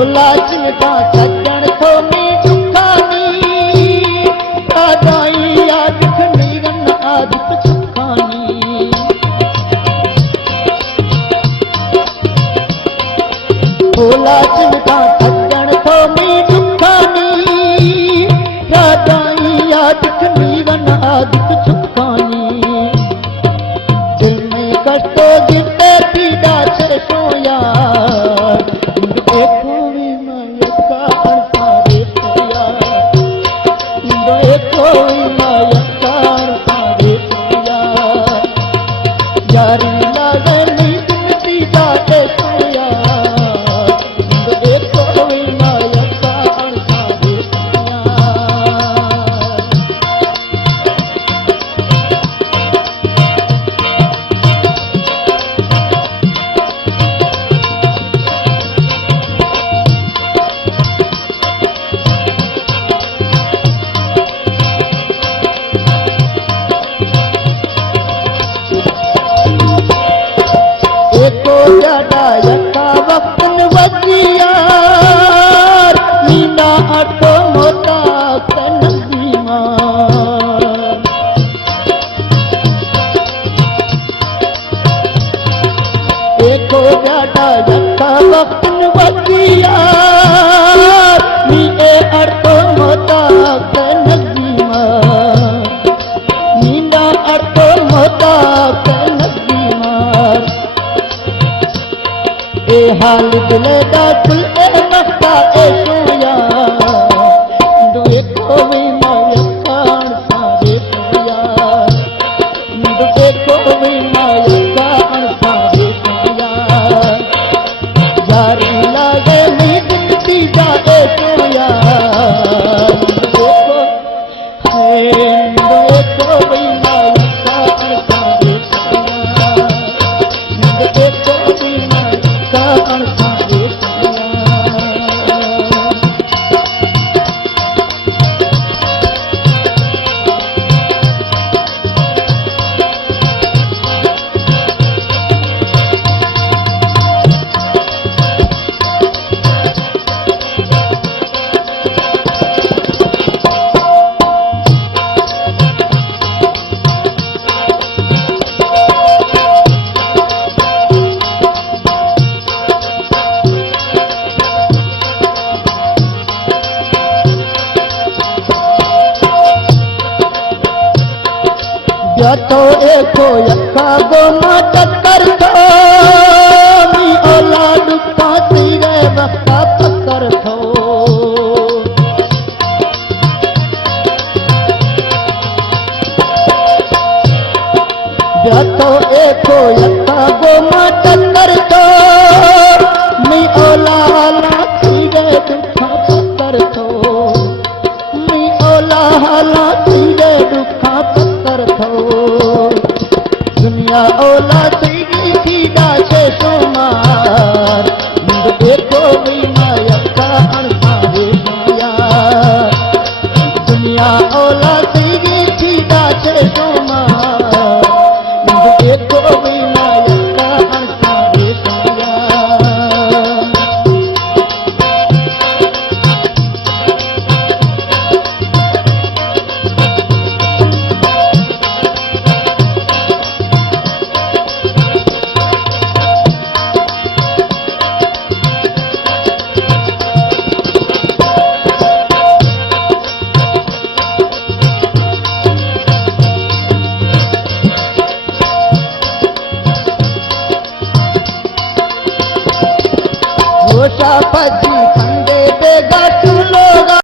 भोला चिमटा सजन थो में दुखानी राजाई आदित नीरन आदित सुखानी भोला चिमटा सजन थो में दुखानी राजाई आदित नीरन आदित सुखानी दिल में कष्ट जिते पीड़ा से सोया हाल दिल दा दिल मस्ता सोया दुए को भी मायकान सारे सोया दुए को भी मायकान सारे सोया यारी लागे नींद दी जाए सोया दुए को भी मायकान सारे सोया दुए को भी तो एको यक्का गो मदद कर दो मी औलाद पाती रे वक्ता पकड़ दो तो एको यक्का गो मदद कर दो मी औलाद पाती रे दुखा पकड़ दो मी औलाद पाती रे दुखा पकड़ दो दुनिया ओला तेरी सीधा से सोमार देखो भी मायका अनसारे सोया दुनिया ओला तेरी सीधा से सोमार देखो भी मायका अनसारे सोया पजी खंडे बेगा तू लोगा